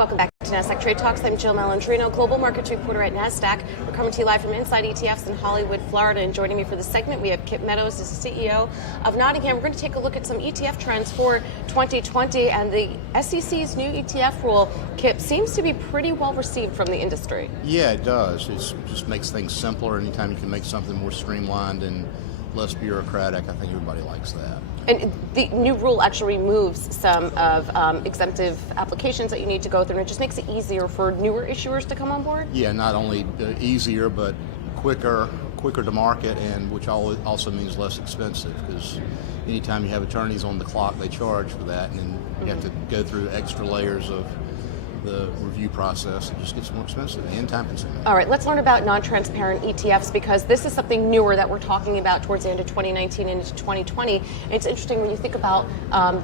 Welcome back to Nasdaq Trade Talks. I'm Jill Malandrino, Global Markets Reporter at Nasdaq. We're coming to you live from Inside ETFs in Hollywood, Florida. And joining me for this segment, we have Kip Meadows, the CEO of Nottingham. We're going to take a look at some ETF trends for 2020. And the SEC's new ETF rule, Kip, seems to be pretty well received from the industry. Yeah, it does. It just makes things simpler. Anytime you can make something more streamlined and less bureaucratic, I think everybody likes that. And the new rule actually removes some of exemptive applications that you need to go through, and it just makes it easier for newer issuers to come on board? Yeah, not only easier, but quicker to market, and which also means less expensive, because anytime you have attorneys on the clock, they charge for that, and you have to go through extra layers of the review process. It just gets more expensive and time consuming. All right, let's learn about non-transparent ETFs, because this is something newer that we're talking about towards the end of 2019 and into 2020. And it's interesting when you think about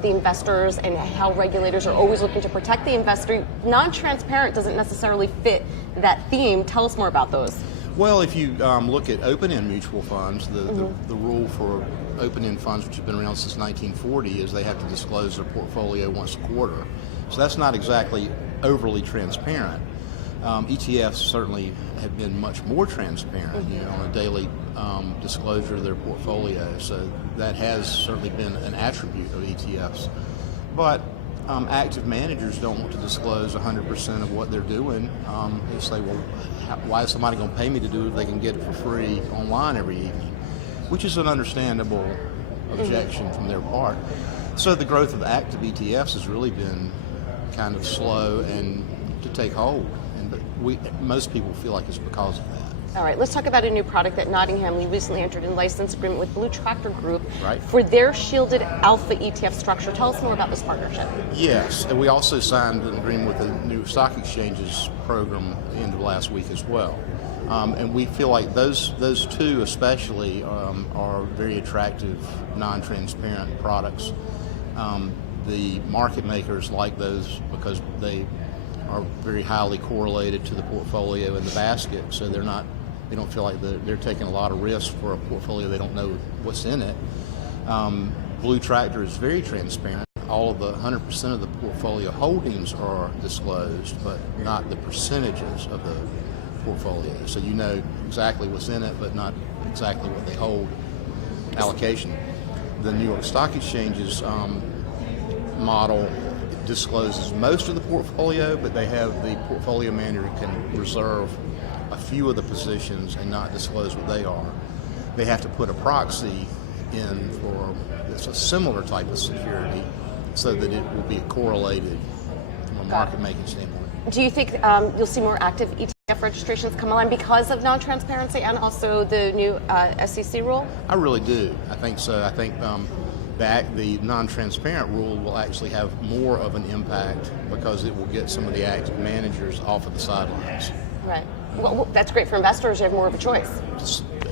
the investors and how regulators are always looking to protect the investor. Non-transparent doesn't necessarily fit that theme. Tell us more about those. Well, if you look at open-end mutual funds, the rule for open-end funds, which have been around since 1940, is they have to disclose their portfolio once a quarter. So that's not exactly overly transparent. ETFs certainly have been much more transparent, on a daily disclosure of their portfolio. So that has certainly been an attribute of ETFs. But active managers don't want to disclose 100% of what they're doing. They say, well, why is somebody going to pay me to do it if they can get it for free online every evening? Which is an understandable objection from their part. So the growth of active ETFs has really been kind of slow and to take hold. But most people feel like it's because of that. All right, let's talk about a new product that Nottingham, we recently entered in license agreement with Blue Tractor Group for their shielded alpha ETF structure. Tell us more about this partnership. Yes, and we also signed an agreement with the new stock exchanges program at the end of last week as well. And we feel like those two especially are very attractive, non-transparent products. The market makers like those because they are very highly correlated to the portfolio in the basket, so they don't feel like they're taking a lot of risk for a portfolio they don't know what's in it. Blue Tractor is very transparent. All of the 100% of the portfolio holdings are disclosed, but not the percentages of the portfolio. So you know exactly what's in it, but not exactly what they hold allocation. The New York Stock Exchange's model discloses most of the portfolio, but they have the portfolio manager can reserve a few of the positions and not disclose what they are. They have to put a proxy in for it's a similar type of security so that it will be correlated from a market making standpoint. Do you think you'll see more active ETF registrations come online because of non-transparency and also the new SEC rule? I really do. I think so. I think the non-transparent rule will actually have more of an impact because it will get some of the active managers off of the sidelines. Right. Well, that's great for investors. You have more of a choice.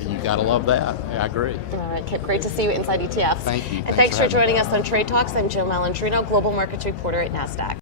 You got to love that. Yeah, I agree. All right, Kip, great to see you inside ETFs. Thank you. And thanks for joining us on Trade Talks. I'm Jill Malandrino, Global Markets Reporter at Nasdaq.